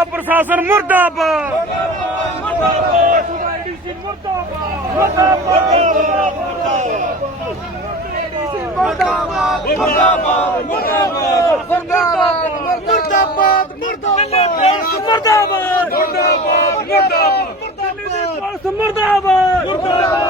ਜ਼ਿਲ੍ਹਾ ਪ੍ਰਸ਼ਾਸਨ ਮੁਰਦਾਬਾਦ ਸੂਬਾ ਡੀਸੀ ਮੁਰਦਾਬਾਦ ਮੁਰਦਾਬਾਦ ਮੁਰਦਾਬਾਦ ਮੁਰਦਾਬਾਦ ਮੁਰਦਾਬਾਦ ਮੁਰਦਾਬਾਦ ਮੁਰਦਾਬਾਦ ਮੁਰਦਾਬਾਦ ਮੁਰਦਾਬਾਦ ਮੁਰਦਾਬਾਦ